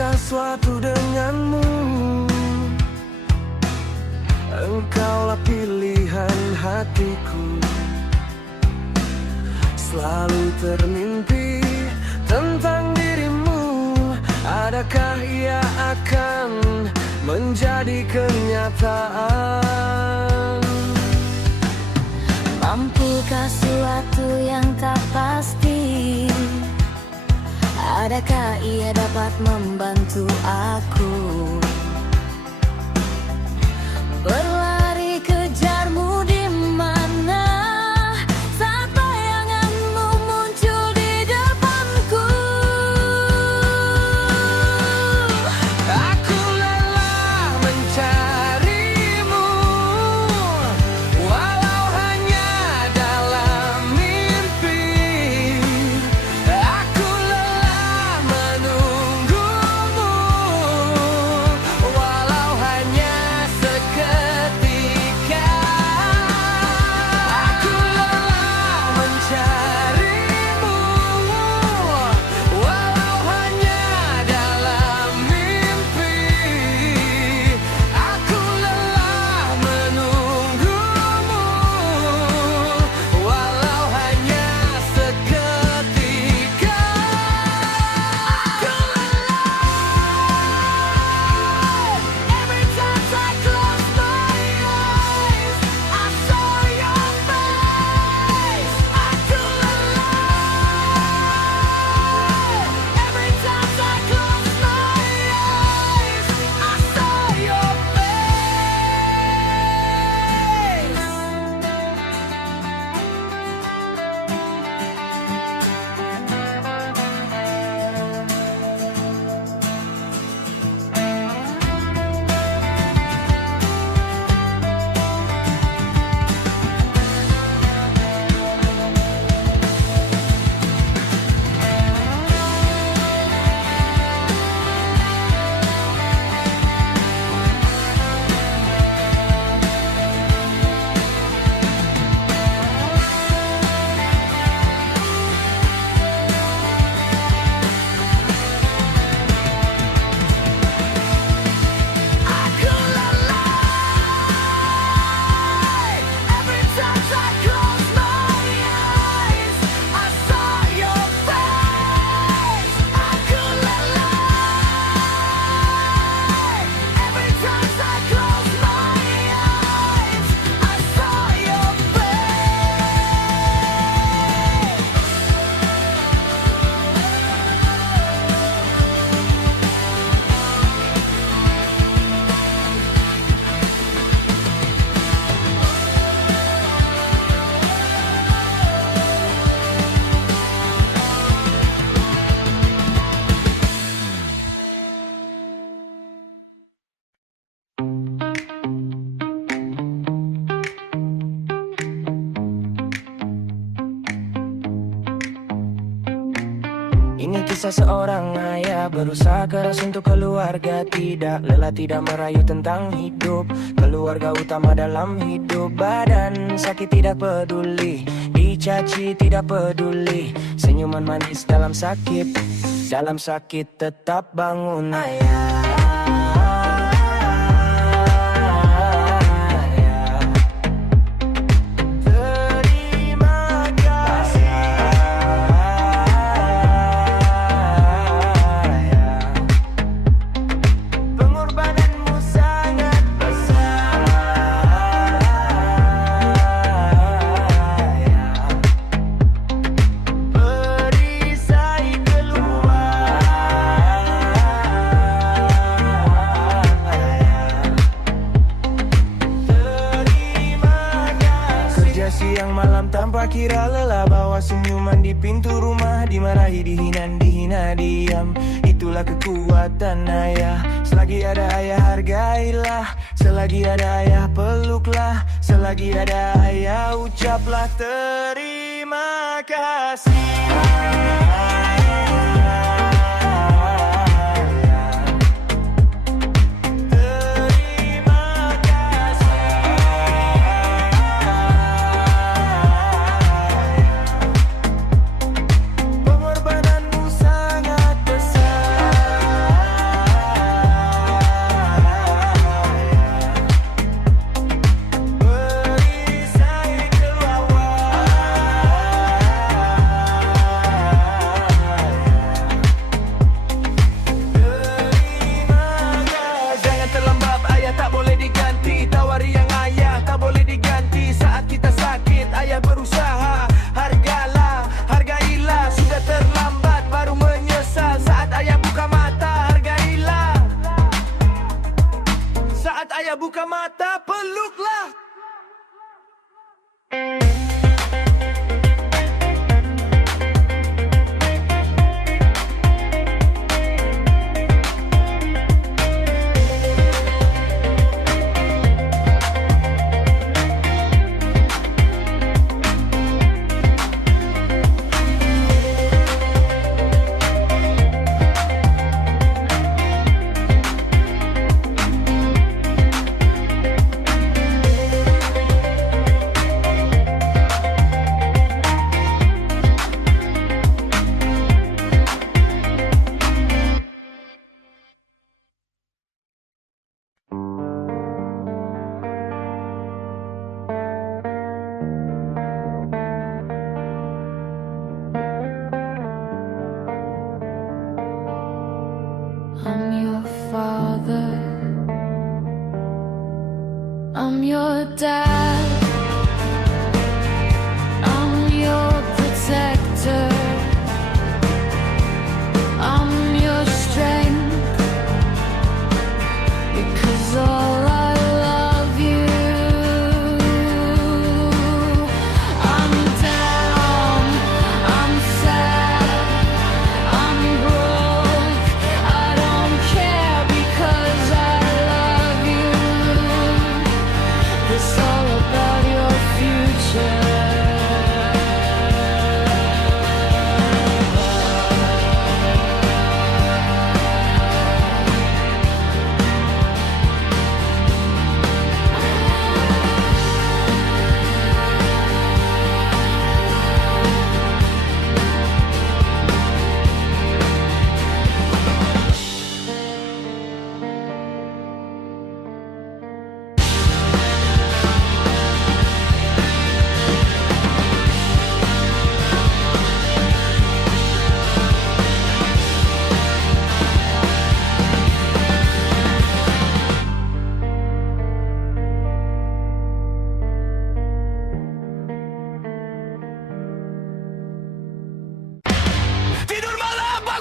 Mampukah suatu denganmu? Engkaulah pilihan hatiku. Selalu termimpi tentang dirimu. Adakah ia akan menjadi kenyataan? Mampukah suatu yang tak pasti? Adakah ia dapat membantu aku berlari kejarmu di mana saat bayanganmu muncul di depanku? Aku lelah mencarimu, walau hanya dalam mimpi. Aku lelah menunggumu, walau hanya seketika. Aku lelah mencarimu, walau hanya dalam mimpi. Aku lelah menunggumu, walau hanya seketika. Aku lelah. Every time I close my eyes, I saw your face. Aku lelah. Every time I close my eyes, I saw your face. Aku lelah. Every time I close my eyes, I saw your face. Aku lelah. Every time I close my eyes, I saw your Ingat kisah seorang ayah berusaha keras untuk keluarga. Tidak lelah, tidak merayu tentang hidup. Keluarga utama dalam hidup. Badan sakit tidak peduli, dicaci tidak peduli. Senyuman manis dalam sakit, dalam sakit tetap bangun. Ayah, terima kasih. Pengorbananmu sangat besar. Perisai keluar. Terima kasih. Kerja siang malam tanpa kira lelah, bawa senyuman di pintu rumah. Dimarahi, dihina diam. Itulah kekuatan ayah. Selagi ada ayah hargailah, selagi ada ayah peluklah, selagi ada ayah ucaplah terima kasih. Terima kasih. Pengorbananmu sangat besar.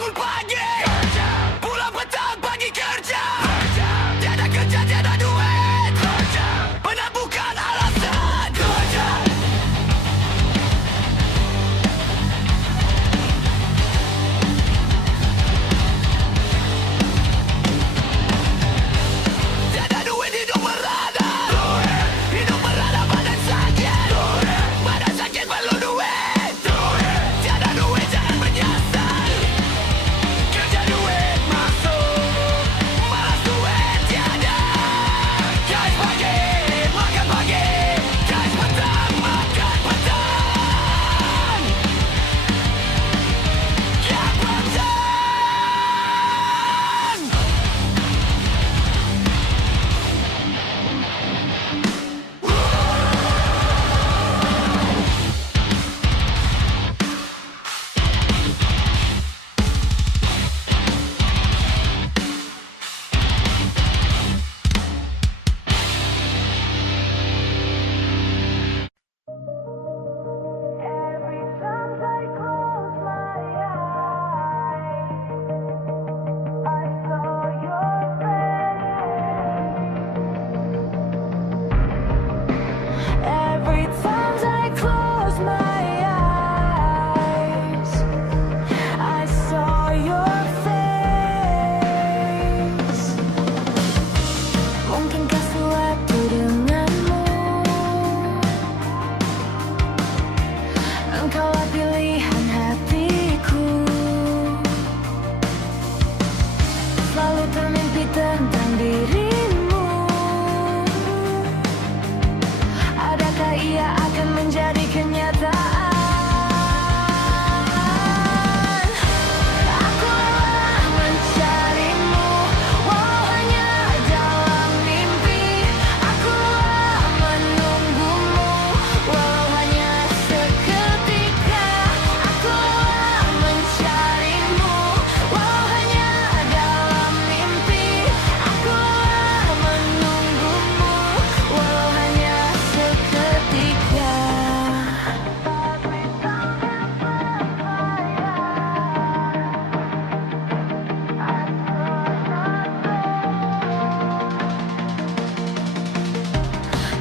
bangun pagi pulang petang pagi kerja tiada kerja tiada duit benar bukan alasan tiada duit hidup merana hidup merana badan sakit perlu duit tiada duit jangan menyasar kerja duit masuk malas duit tiada guys pagi makan pagi guys petang makan petang ya petang Every time I close my eyes, I saw your face. Every time I close my eyes, I saw your face. Mungkinkah suatu denganmu? Engkaulah pilihan hatiku. Selalu termimpi tentang dirimu. Adakah ia akan menjadi kenyataan? Aku lelah mencarimu, walau hanya dalam mimpi. Aku lelah menunggumu, walau hanya seketika. Aku lelah mencarimu, walau hanya dalam mimpi. Aku lelah menunggumu, walau hanya seketika.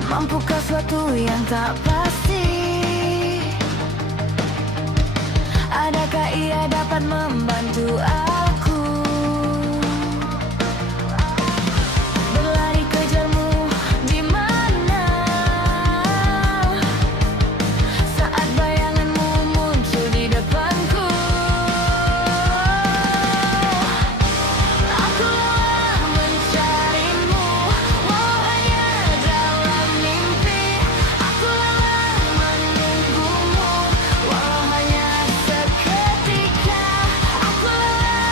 Mampukah suatu yang tak pasti? Adakah ia dapat membantu aku berlari kejarmu di mana saat bayanganmu muncul di depanku? Aku lelah mencarimu, walau hanya dalam mimpi. Aku lelah menunggumu, walau hanya seketika. Aku lelah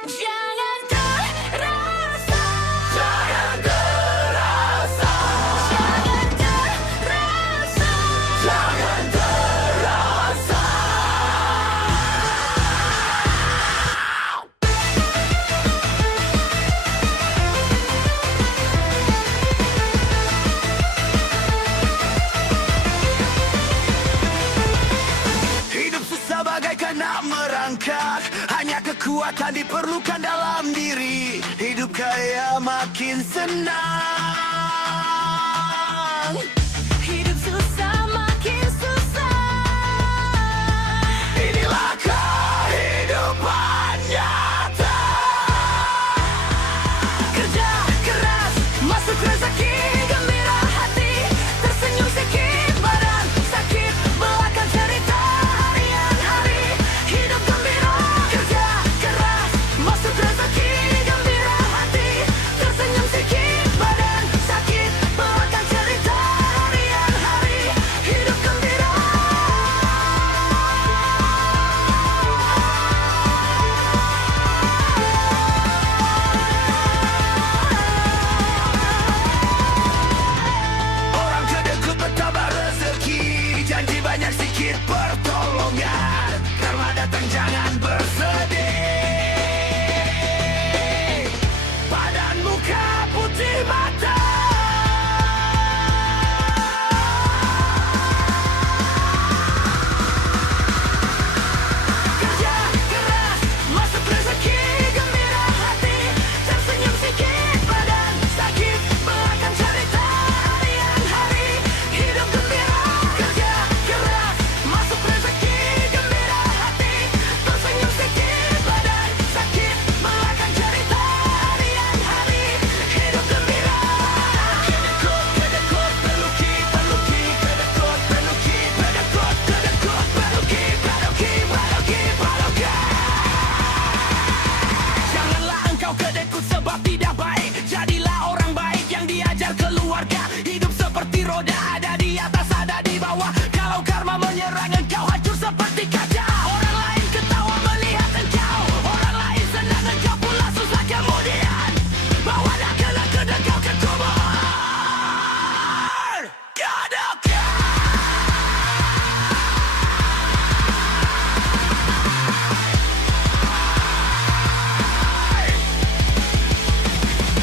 Jangan terasa, Jangan terasa, jangan terasa. jangan terasa. Hidup susah bagaikan nak merangkak, hanya kekuatan diperlukan dalam diri. Hidup kaya makin senang. Hidup susah makin susah. Inilah kehidupan nyata. Kerja keras, masuk rezeki, gembira hati, tersenyum sikit badan, sakit belakang cerita harian hari. Hidup gembira, kerja keras, masuk rezeki, gembira hati, tersenyum sikit badan, sakit belakang cerita harian hari. Hidup gembira. Orang kedekut bertambah rezeki, janji banyak sikit pertolongan. Karma datang jangan bersedih. Padan muka putih mata. Kerja keras, masuk rezeki, gembira hati, tersenyum sikit badan, sakit belakang cerita harian hari. Hidup gembira, kerja keras, masuk rezeki, gembira hati, tersenyum sikit badan, sakit belakang cerita harian hari. Hidup gembira. Kedekut, kedekut, peluki, peluki, kedekut, peluki, kedekut, kedekut, peluki, peluki, peluki, peluki. Janganlah engkau kedekut sebab tidak baik. Jadilah orang baik yang diajar keluarga. Hidup seperti roda, ada di atas, ada di bawah. Kalau karma menyerang engkau hancur seperti kaca. Orang lain ketawa melihat engkau, orang lain senang engkau pula susah kemudian. Bawalah kelak engkau ke kubur. Kedekut.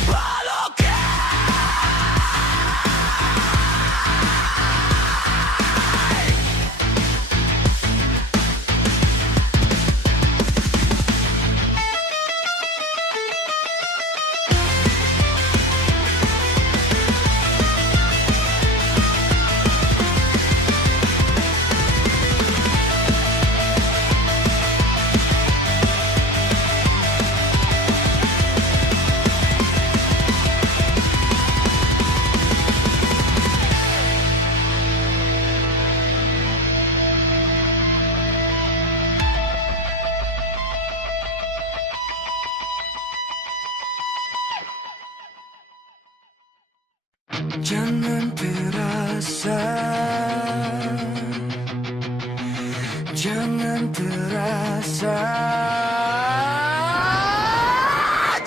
Peluki. Jangan terasa, jangan terasa,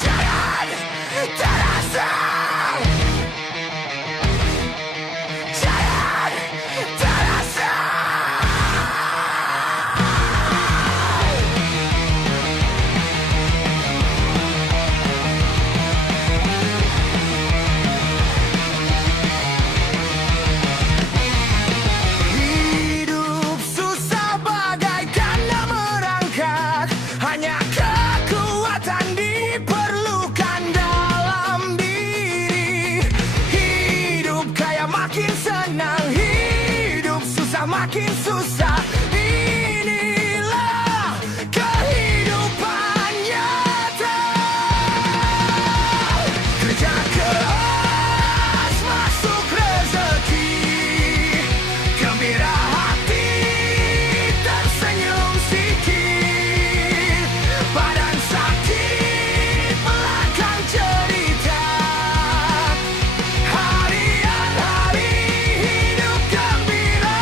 jangan terasa, jangan terasa. Hidup susah bagaikan nak merangkak, hanya kekuatan diperlukan dalam diri. Hidup kaya makin senang, hidup susah makin susah. Inilah kehidupan nyata. Kerja keras, masuk rezeki, gembira hati, tersenyum sikit, badan sakit belakang cerita harian hari. Hidup gembira.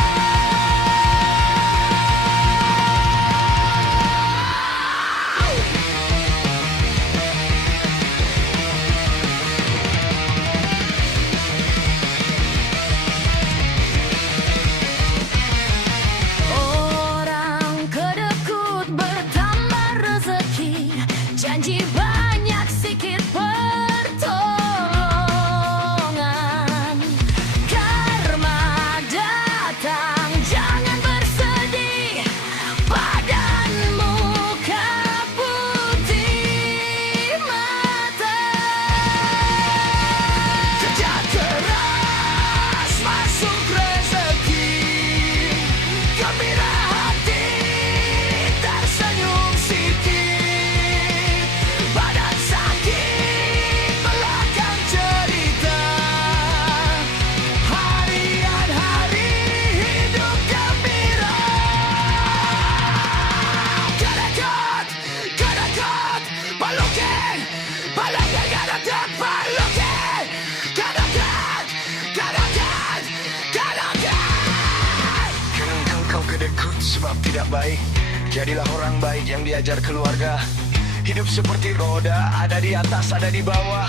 sebab tidak baik. Jadilah orang baik yang diajar keluarga. Hidup seperti roda, ada di atas, ada di bawah.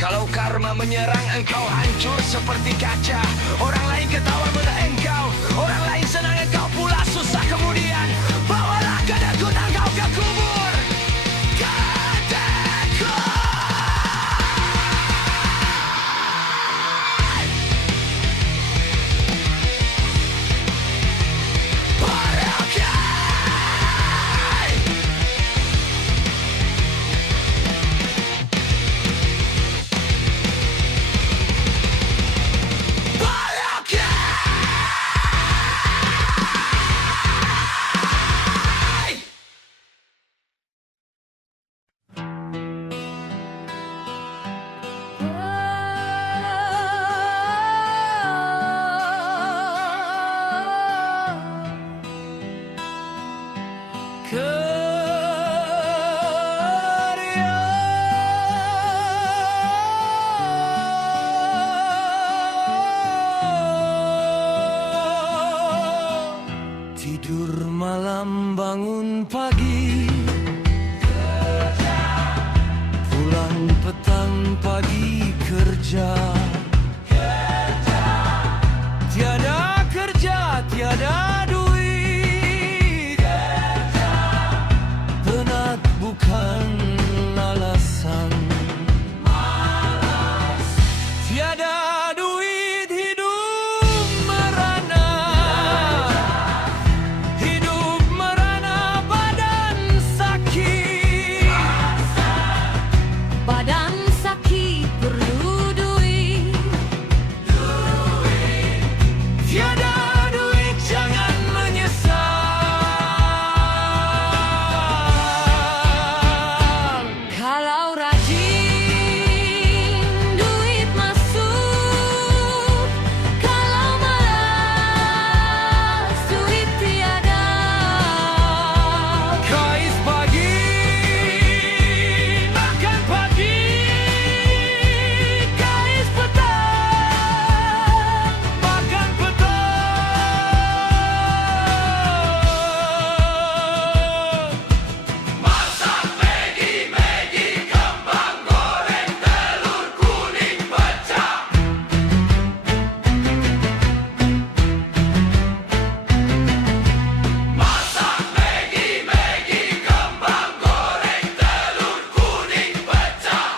Kalau karma menyerang engkau hancur seperti kaca. Orang lain ketawa melihat engkau, orang lain senang engkau pula susah kemudian. Bawalah kadaku engkau ke kubur. Kadaku. Tidur malam bangun pagi, pulang petang pagi kerja. Tiada kerja, tiada duit. Penat bukan alasan. Tiada duit hidup merana. Hidup merana badan sakit. Badan sakit perlu duit. Tiada duit jangan menyesal. Kalau rajin duit masuk. Kalau malas duit tiada. Kais pagi, makan pagi. Kais petang, makan petang. Masak Maggi kembang goreng telur kuning pecah. Masak Maggi kembang goreng telur kuning pecah.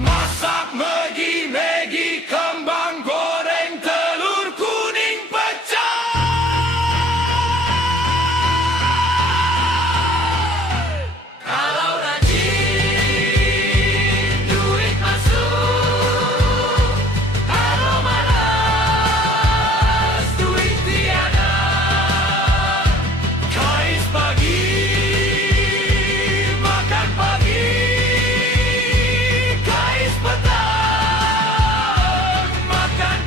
Masak Maggi kembang goreng telur kuning pecah. Kalau rajin duit masuk. Kalau malas duit tiada. Kais pagi, makan pagi. Kais petang, makan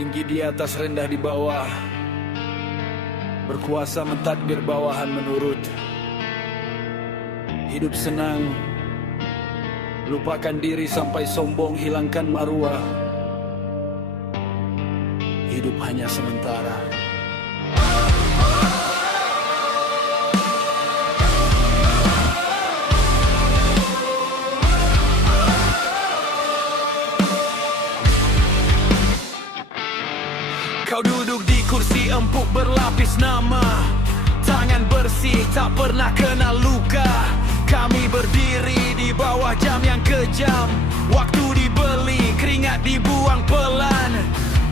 Tinggi di atas, rendah di bawah. Berkuasa mentadbir, bawahan menurut. Hidup senang, lupakan diri sampai sombong, hilangkan maruah. Hidup hanya sementara. Kau duduk di kursi empuk berlapis nama. Tangan bersih tak pernah kena luka. Kami berdiri di bawah jam yang kejam. Waktu dibeli, keringat dibuang pelan.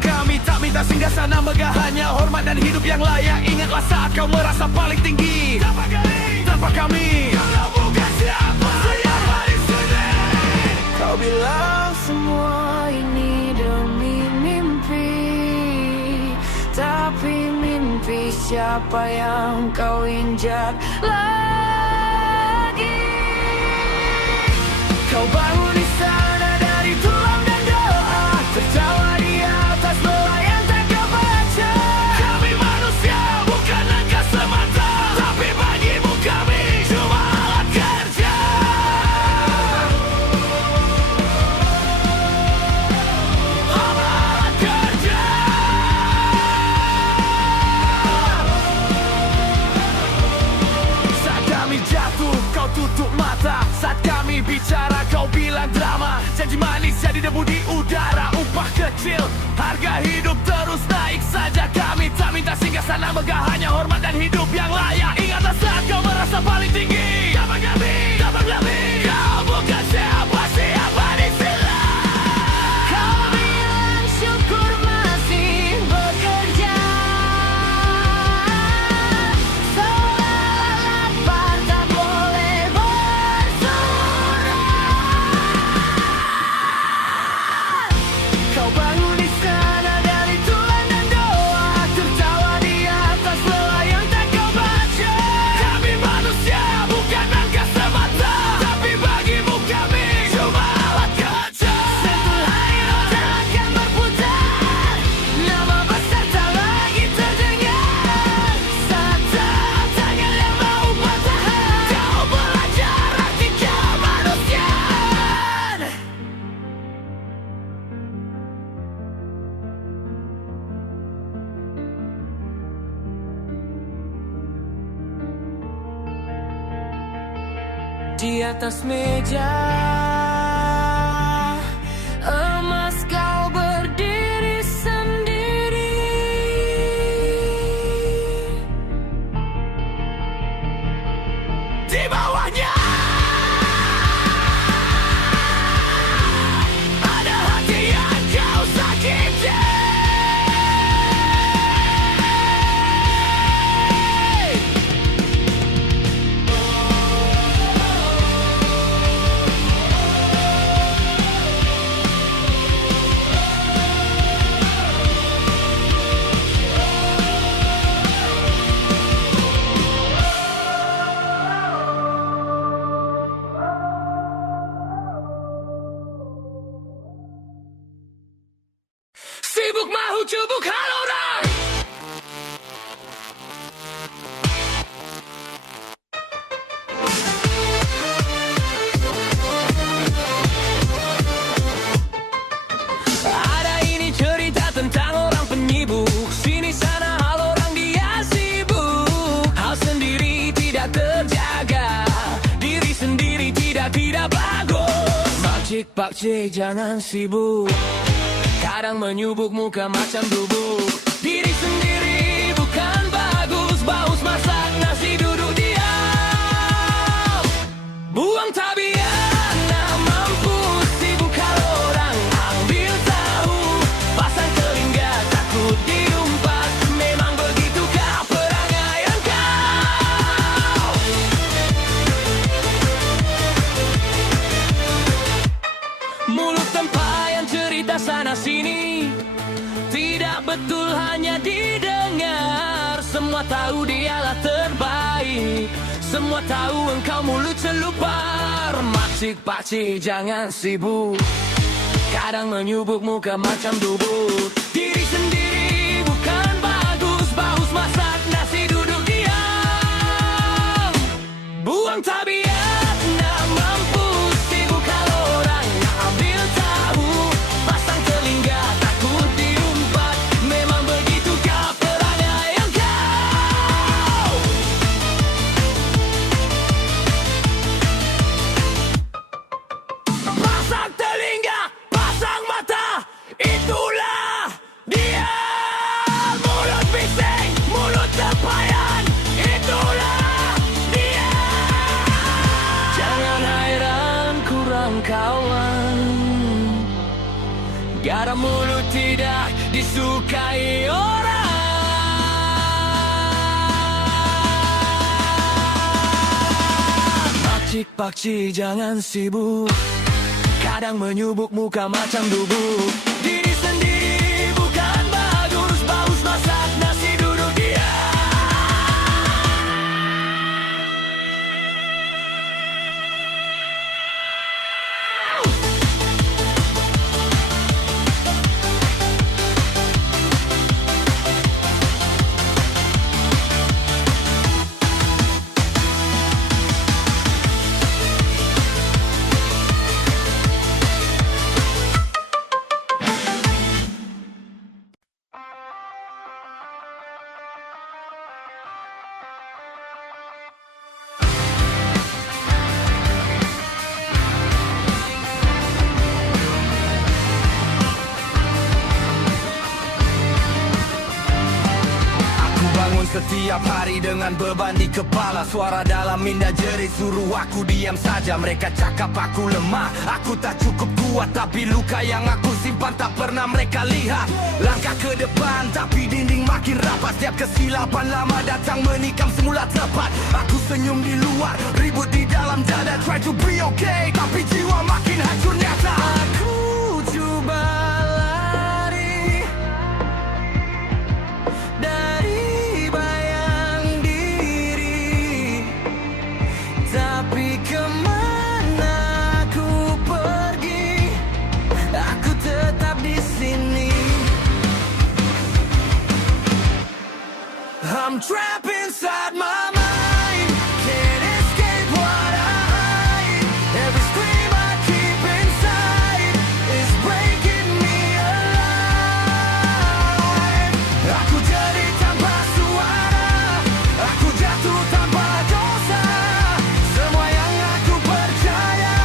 Kami tak minta singgah sana, megah hanya hormat dan hidup yang layak. Ingatlah saat kau merasa paling tinggi. Tanpa kami, kau bukan siapa. siapa yang kau injak lagi. Kau bangun di sana dari tulang dan doa, tertawa di atas lelah yang tak kau baca. Kami manusia bukan angka semata, tapi bagimu kami cuma alat kerja. Alat kerja. Saat kami jatuh kau tutup mata, saat kami bicara kau bilang drama. Janji manis jadi debu di udara, upah kecil, harga hidup terus naik saja. Kami tak minta singgah sana megah, hanya hormat dan hidup yang layak. Ingatlah saat kau merasa paling tinggi, dapat lebih. Kau bukan siapa-siapa di sini. Kau bilang syukur masih bekerja, seolah lapar tak boleh bersuara. Kau bangun di sana dari tulang dan doa, tertawa di atas lelah yang tak kau baca. Kami manusia bukan angka semata, tapi bagimu kami cuma alat kerja. Sentuh air tak akan berputar, nama besar tak lagi terdengar. Saat tangan yang mau bertahan, kau belajar arti kemanusiaan. Di atas meja emas kau berdiri sendiri. Di bawahnya ada hati yang kau sakiti. Sibuk mahu cubuk hal orang. Ada ini cerita tentang orang penyibuk, sini sana hal orang dia sibuk. Hal sendiri tidak terjaga, diri sendiri tidak bagus. Pakcik jangan sibuk, kadang menyubuk muka macam dubuk. Diri sendiri bukan bagus, baus masak nasi duduk diam. Buang tabiat, nak mampu sibuk kalau orang ambil tahu. Pasang telinga takut diumpat, memang begitukah perangaian kau. Mulut tempayan cerita sana sini, tidak betul hanya didengar. Semua tahu dialah terbaik, semua tahu engkau mulut selupar. Pakcik jangan sibuk, kadang menyubuk muka macam dubuk. Diri sendiri bukan bagus, baus masak nasi duduk diam. Buang tabiat, nak mampu sibuk kalau orang nak ambil tahu. Pasang telinga takut diumpat, memang begitukah perangaian kau. Pasang telinga, pasang mata, itulah dia. Mulut bising, mulut tempayan, itulah dia. Jangan heran kurang kawan, gara mulut tidak disukai orang. Pakcik jangan sibuk, kadang menyubuk muka macam dubuk. Diri sendiri bukan bagus, baus masak nasi duduk diam. Setiap hari dengan beban di kepala, suara dalam minda jerit suruh aku diam saja. Mereka cakap aku lemah, aku tak cukup kuat, tapi luka yang aku simpan tak pernah mereka lihat. Langkah ke depan tapi dinding makin rapat. Setiap kesilapan lama datang menikam semula tepat. Aku senyum di luar, ribut di dalam dada. Try to be okay, tapi jiwa makin hancur nyata. Aku coba lari dari bayang diri, tapi kemana aku pergi, aku tetap di sini. I'm trapped inside my mind, can't escape what I hide. Every scream I keep inside is breaking me alive. Aku jadi tanpa suara, aku jatuh tanpa dosa. Semua yang aku percaya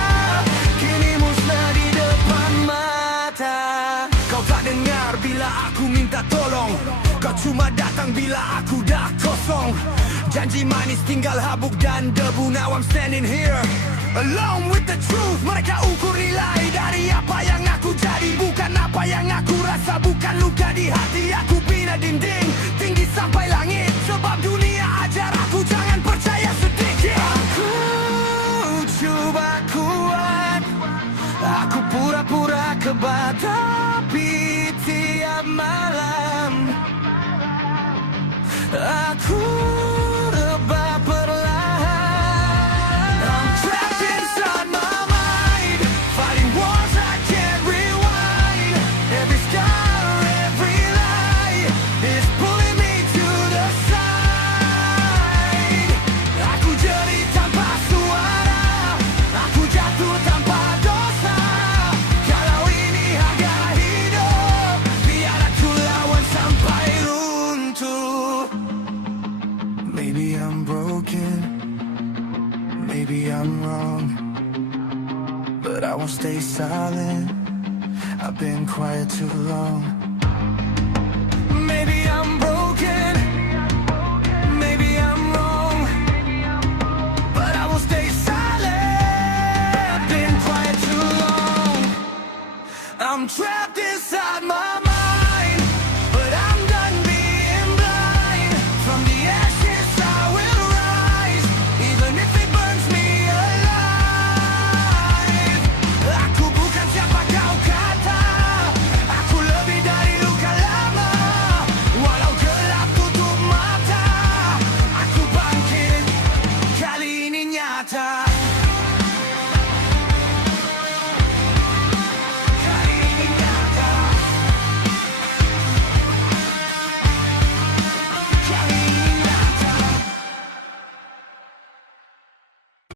kini musnah di depan mata. Kau tak dengar bila aku minta tolong, kau cuma datang bila aku dah kosong. Janji manis tinggal habuk dan debu. Now I'm standing here alone with the truth. Mereka ukur nilai dari apa yang aku jadi, bukan apa yang aku rasa. Bukan luka di hati, aku bina dinding tinggi sampai langit. Sebab dunia ajar aku jangan percaya sedikit. Aku coba kuat, aku pura-pura kebat, tapi tiap malam aku rebah perlahan. I'm trapped inside my mind, fighting wars I can't rewind. Every scar, every lie is pulling me to the side. Aku jadi tanpa suara, aku jatuh tanpa dosa. Kalau ini harga hidup, biar aku lawan sampai runtuh. Maybe I'm broken, maybe I'm wrong, but I won't stay silent. I've been quiet too long.